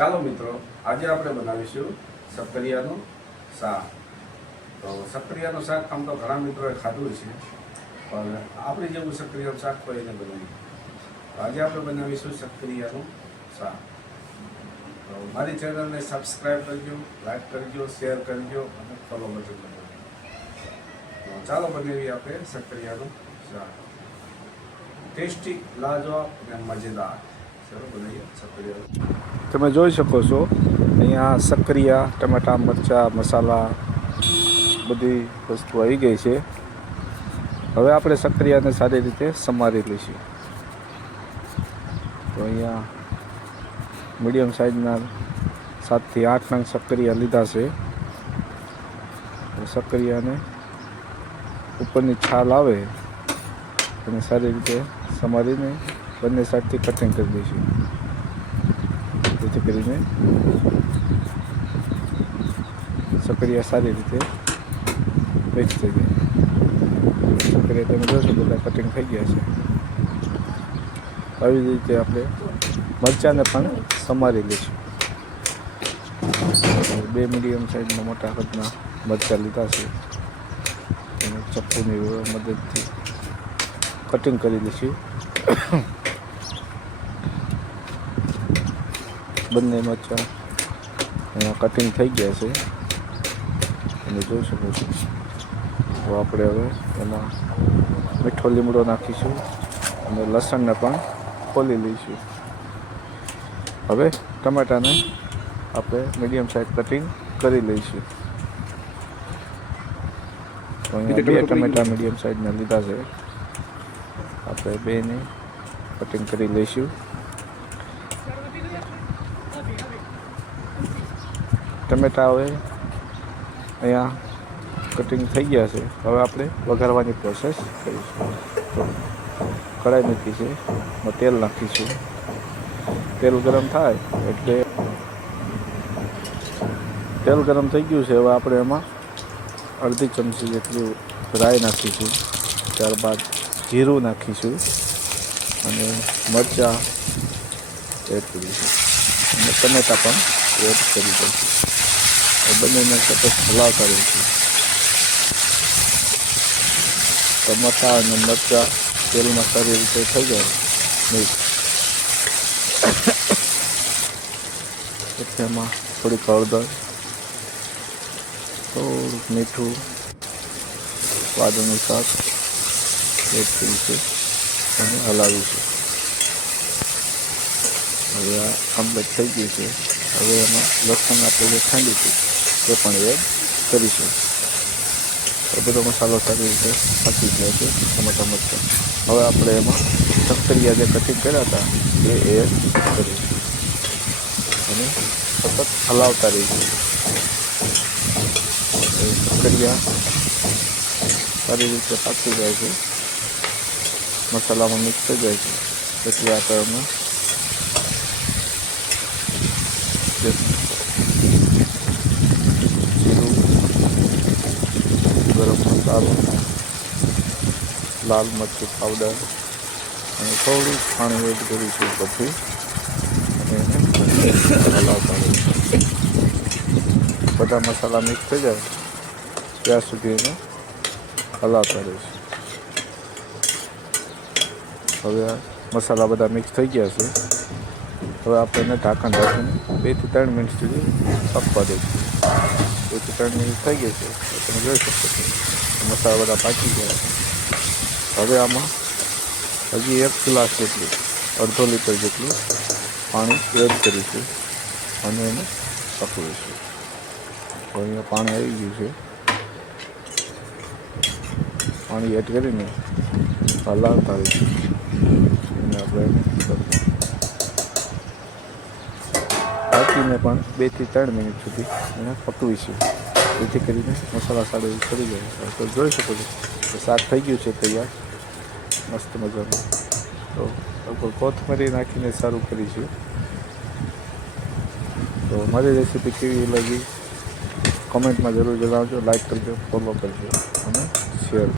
ચાલો મિત્રો, આજે આપણે બનાવીશું સક્કરિયાનું શાક. તો સક્કરિયાનું શાક આમ તો ઘણા મિત્રોએ ખાધું છે પણ આપણે જેવું સક્કરિયાનું શાક હોય એને બનાવ્યું આજે આપણે બનાવીશું સક્કરિયાનું શાક. તો મારી ચેનલને સબસ્ક્રાઈબ કરજો, લાઈક કરજો, શેર કરજો અને ફોલો બટન કરજો તો ચાલો બનાવીએ આપણે સક્કરિયાનું શાક. ટેસ્ટી, લાજવાબ અને મજેદાર. તમે જોઈ શકો છો, અહીંયા સક્કરિયા, ટમેટા, મરચાં, મસાલા, બધી વસ્તુ આવી ગઈ છે. હવે આપણે સક્રિયાને સારી રીતે સમારી લઈશું. તો અહીંયા મીડિયમ સાઇઝના સાતથી આઠ નંગ સક્કરિયા લીધા છે. સક્રિયાને ઉપરની છાલ આવે, એને સારી રીતે સમારીને બંને સાઈડથી કટિંગ કરી દઈશું. જેથી કરીને સક્રિયા સારી રીતે મિક્સ થઈ જાય. સક્રિયા તમે જોશો બધા કટિંગ થઈ ગયા છે. આવી રીતે આપણે મરચાંને પણ સમારી લઈશું. બે મીડિયમ સાઈઝના મોટા કદના મરચાં લીધા છે. ચપ્પુની મદદથી કટિંગ કરી લઈશું. બંને મરચાં અહીંયા કટિંગ થઈ ગયા છે. તમે જોઈ શકો છો. તો આપણે હવે એમાં મીઠો લીમડો નાખીશું અને લસણને પણ ખોલી લઈશું. હવે ટમેટાને આપણે મીડિયમ સાઇઝ કટિંગ કરી લઈશું. તો અહીંયા બે ટમેટા મીડિયમ સાઇઝના લીધા છે. આપણે બેને કટિંગ કરી લઈશું. ટમેટા હવે અહીંયા કટિંગ થઈ ગયા છે. હવે આપણે વઘારવાની પ્રોસેસ કરીશું. તો કઢાઈ મૂકી છે. તેલ નાખીશું. તેલ ગરમ થાય એટલે તેલ ગરમ થઈ ગયું છે. હવે આપણે એમાં અડધી ચમચી જેટલું રાઈ નાખીશું. ત્યારબાદ જીરું નાખીશું. અને મરચાં એડ કરીશું. અને ટમેટા પણ એડ કરી દઈશું. બંનેને સતત હલાવ કરે છે ટમાટા અને મરચાં તેલમાં સારી રીતે થઈ જાય. મિક્સ એમાં થોડીક હળદર, થોડુંક મીઠું, સ્વાદ અનુસાર એડ કરીશું અને હલાવીશું હવે આ આંબલેટ થઈ ગયું છે. હવે એમાં લસણ આપણે જે ખાંડીશું તે પણ એડ કરીશું એ બધો મસાલો સારી રીતે પાકી ગયો છે ટમાટા મરચાં હવે આપણે એમાં સક્કરિયા જે કટિંગ કર્યા હતા એ એડ કરીશું અને સતત હલાવતા રહીશું એ સક્કરિયા સારી રીતે પાકી જાય છે મસાલામાં મિક્સ થઈ જાય છે પછી આ એમાં જે જીરું ગરમ મસાલો લાલ મરચું પાવડર અને થોડું પાણી એડ કરીશું પછી બધા. મસાલા મિક્સ થઈ જાય. ત્યાં સુધી એને હલાવતા રહીશું. હવે મસાલા બધા મિક્સ થઈ ગયા છે. હવે આપણે એને ઢાંકણ ઢાંકીને બેથી ત્રણ મિનિટ સુધી પકવા દઈશું. બેથી ત્રણ મિનિટ થઈ ગઈ છે. તમે જોઈ શકો છો. મસાલા બધા પાકી ગયા. હવે આમાં હજી એક ગ્લાસ જેટલું, અડધો લીટર જેટલું પાણી એડ કરીશું અને એને પકવીશું. તો અહીંયા પાણી આવી ગયું છે. પાણી એડ કરીને હલાવતા રહીશું અને આપણે પાકીને પણ બેથી ત્રણ મિનિટ સુધી એને પકવીશું. જેથી કરીને મસાલા એવો ચડી જાય તો જોઈ શકો છો શાક થઈ ગયું છે તૈયાર. મસ્ત મજાનું. તો લગભગ કોથમરી નાખીને સારું કરીશું તો મારી રેસીપી કેવી લાગી? કોમેન્ટમાં જરૂર જણાવજો, લાઈક કરજો ફોલો કરજો અને શેર